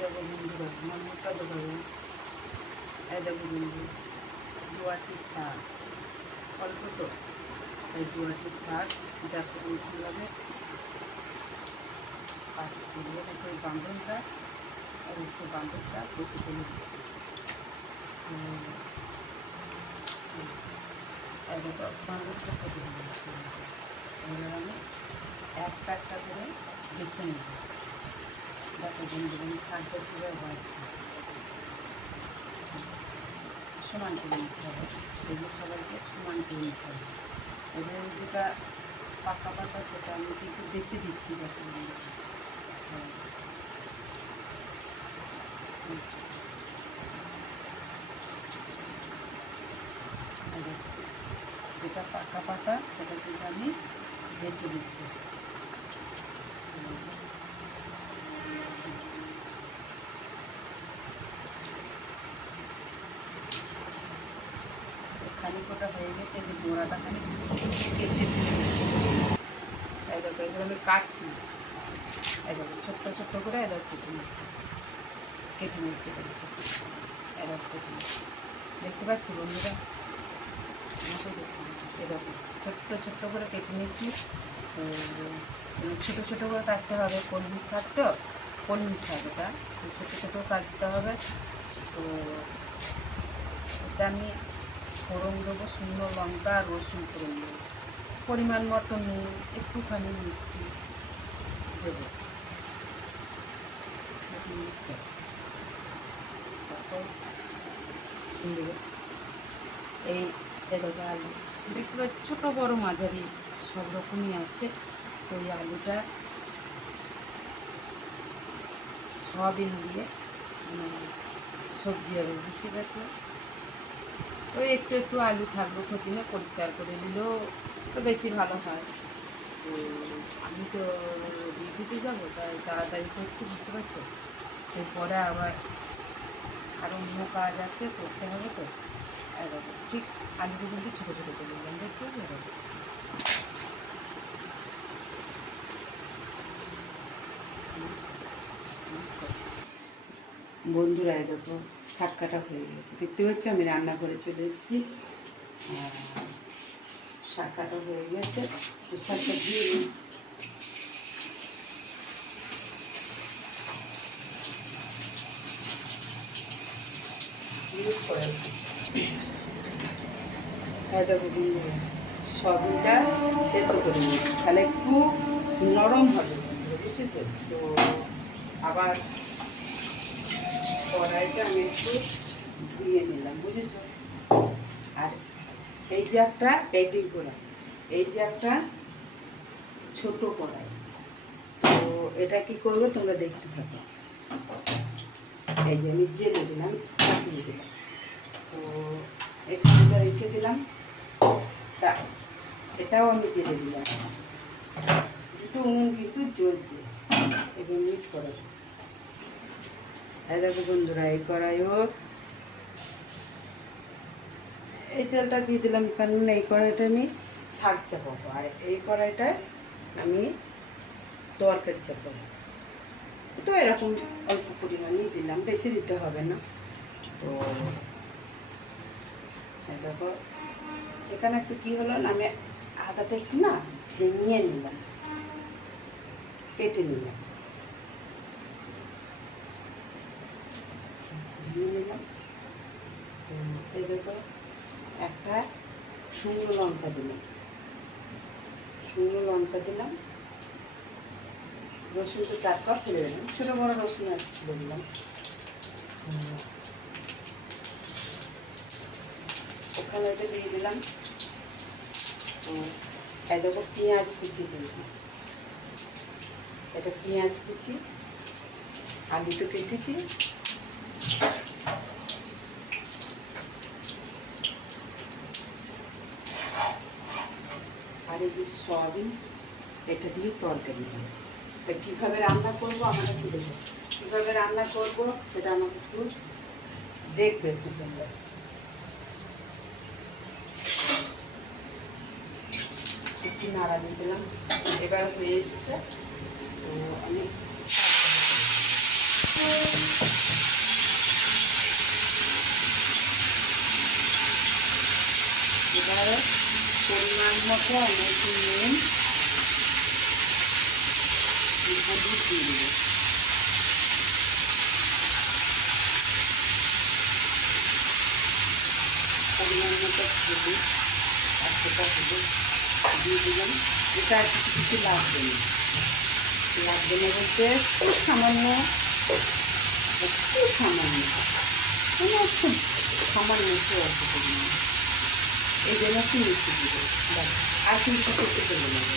দেখো বন্ধুরা, আমার মুখটা দেখাবো। এই দেখো বন্ধু, দুয়াটি শাক, অল্প তো, এই দুয়াটি শাক দেখো কীভাবে পাচ্ছি। এটা সেই বান্ধনটা, আর হচ্ছে বান্ধনটা কেটে ফেলে দিচ্ছি। এই দেখো বান্ধনটা কেটে ফেলে দিচ্ছি। এবার আমি একটা একটা করে বেছে নেব। দেখো বন্ধু, আমি শাকটা কীভাবে বাড়ছি, সমান করে নিতে হবে। এই যে সবাইকে সমান করে নিতে হবে। এবার যেটা পাকা পাতা সেটা আমি কিন্তু বেছে দিচ্ছি। দেখো যেটা পাকা পাতা সেটা কিন্তু আমি বেছে দিচ্ছি। খানিকটা হয়ে গেছে, যে গোড়াটা খানিক কেটে ফেলে এই দেখো এগুলো আমি কাটছি। এই দেখো ছোট্ট ছোট্ট করে এবার কেটে নিচ্ছি এবার ছোট্ট এবার কেটে নিচ্ছি। দেখতে পাচ্ছি বন্ধুরা, এরকম ছোট্ট ছোট্ট করে কেটে নিচ্ছি। ছোটো ছোটো করে কাটতে হবে। কলমি শাক তো, কলমি শাক এটা ছোটো ছোটো কাটতে হবে। তো এটা আমি ফোড়ন দেবো, শুকনো লঙ্কা আর রসুন ফোড়ন দেবো। পরিমাণ মতো নুন, একটুখানি মিষ্টি দেবো। এই দেখো আলু দেখতে পাচ্ছি, ছোটো বড়ো মাঝারি সব রকমই আছে। তো এই আলুটা সয়াবিন দিয়ে সবজি হবে, বুঝতে পারছো। তো একটু একটু আলু থাকলো, ক্ষতি না, পরিষ্কার করে নিলেও তো বেশি ভালো হয়। তো আমি তো ডিউটিতে যাবো, তাই তাড়াতাড়ি করছি, বুঝতে পারছো। এরপরে আবার আরও অন্য কাজ আছে, করতে হবে। তো এরকম ঠিক আলুটা কিন্তু ছোটো ছোটো করে নিলাম, দেখতে হবে। বন্ধুরা দেখো শাক কাটা হয়ে গেছে, দেখতে পাচ্ছি। আমি রান্না করে চলে এসেছি, শাক কাটা হয়ে গেছে। তো শাকটা দিয়ে দেখো বন্ধুরা, সবটা সেদ্ধ করে নিই, তাহলে একটু নরম হবে, বুঝেছো। তো আবার কড়াইটা আমি একটু ধুয়ে নিলাম, বুঝেছ। আর এই যে একটা এইটিং কড়াই, এই যে একটা ছোট কড়াই। তো এটা কি করবো তোমরা দেখতে থাকো। এই যে আমি জেলে দিলাম, চাপিয়ে দিলাম। তো এখানটা রেখে দিলাম, তা এটাও আমি জেলে দিলাম। দুটো উনুন কিন্তু জ্বলছে, এবার মিট করা। দেখো বন্ধুরা, এই কড়াইও এই তেলটা দিয়ে দিলাম, কারণ এই কড়াইটা আমি শাক চাপাবো, আর এই কড়াইটায় আমি তরকারি চাপাবো। তো এরকম অল্প পরিমাণেই দিলাম, বেশি দিতে হবে না। তো দেখো এখানে একটু কী হলো না, আমি আদাটা একটু না ভেঙে নিলাম, কেটে নিলাম, ভেঙে নিলাম। তো এই দেখো একটা শুকনো লঙ্কা দিলাম, রসুন তো 4 কাপ ফেলে দিলাম, ছোটো বড়ো রসুন ছিল দিলাম। ওখানে ওইটা দিয়ে দিলাম। তো এই দেখো পেঁয়াজ কুচি দিলাম, এটা পেঁয়াজ কুচি, আলু তো কেটেছি। আর এই যে সয়াবিন, এটা দিয়ে তরকারি দিই। তা কীভাবে রান্না করবো আমাকে একটু দেখো, কীভাবে রান্না করবো সেটা আমাকে একটু দেখবে একটু তোমরা। একটু নাড়া দিয়ে দিলাম, এবার হয়ে এসেছে। তো আমি পরিমাণ মতো আমি একটু নুন হলুদ দিয়ে দেবো। পরিমাণ মতো হলুদ আর সেটা হলুদ দিয়ে দিলাম। এটা কিছু কিছু লাগবে না, লাগবে না বলতে খুব সামান্য, একটু সামান্য, খুব সামান্য একটু অল্প পরিমাণ। এই জন্য একটু মিষ্টি দিবে, আর কিন্তু করতে চলে যাবে।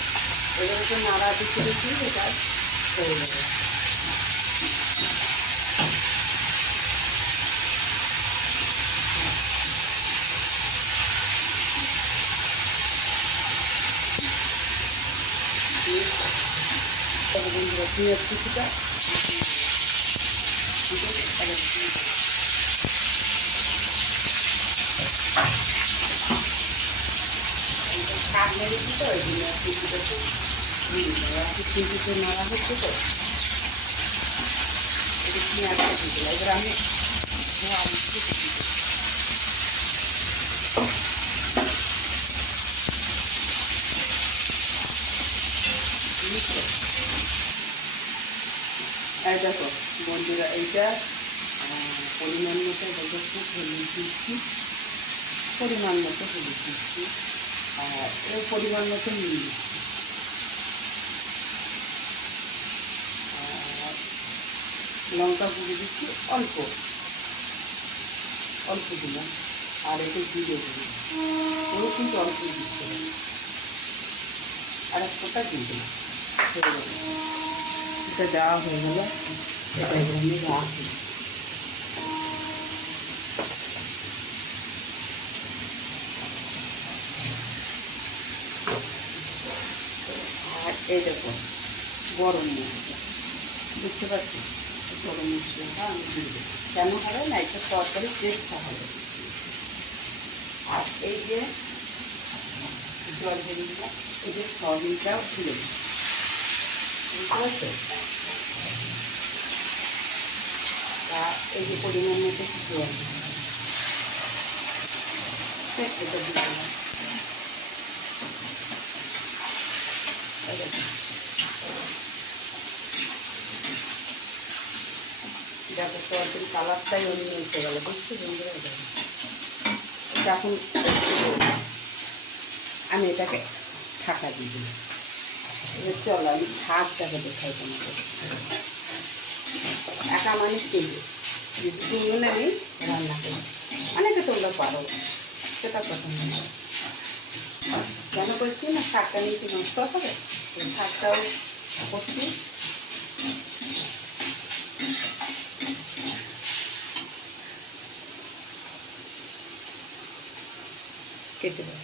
এবার একটু নাড়া দিতে দিতে এটা হয়ে যাবে। বন্ধুরা পেঁয়াজ কুচিটা শাক মেরেছি তো ওই জন্য কুচিটা কুচিতে নাড়া হচ্ছে তো এটা পেঁয়াজটা দিয়ে দিলাম। এবার আমি আলু কেটে দিই। এই দেখো বন্ধুরা, এইটা পরিমাণ মতো খুব হলুদ দিচ্ছি, পরিমাণ মতো হলুদ দিচ্ছি, আর এর পরিমাণ মতো নুন দিচ্ছি, আর লঙ্কা গুঁড়ো দিচ্ছি অল্প অল্প দিলাম, আর একটু জিরে দিলাম, ওও কিন্তু অল্প দিচ্ছে, আর এক ফোঁটা দিয়ে দিলাম। হয়ে গেল, এটা দেওয়া হয়ে গেল। এটা এবার আমি রাখি। আর এই দেখো গরম মশলা, বুঝতে পারছি গরম মশলাটা আমি দিয়ে দেবো। কেন হবে না, এটা তরকারি টেস্টটা হবে। আর এই যে জল বেরিয়ে, এই যে সয়াবিনটাও তুলে দিই, বুঝতে পারছো? আর এই যে পরিমাণ মতো জল এটা দিয়ে দিলাম। দেখো সয়াবিন কালারটাই অন্য এসে গেল, বুঝছি বন্ধুরা? এটা এখন আমি এটাকে ঢাকা দিয়ে দিই। এবার চলো আমি শাকটাকে দেখাই তোমাকে। একা মানুষ কিন্তু দুটো আমি রান্না করি, অনেকে তোমরা পারো, সেটা কথা নয়। কেন করছি না, শাকটা নিচে নষ্ট হবে, শাকটাও করছি। কেটে দেবো।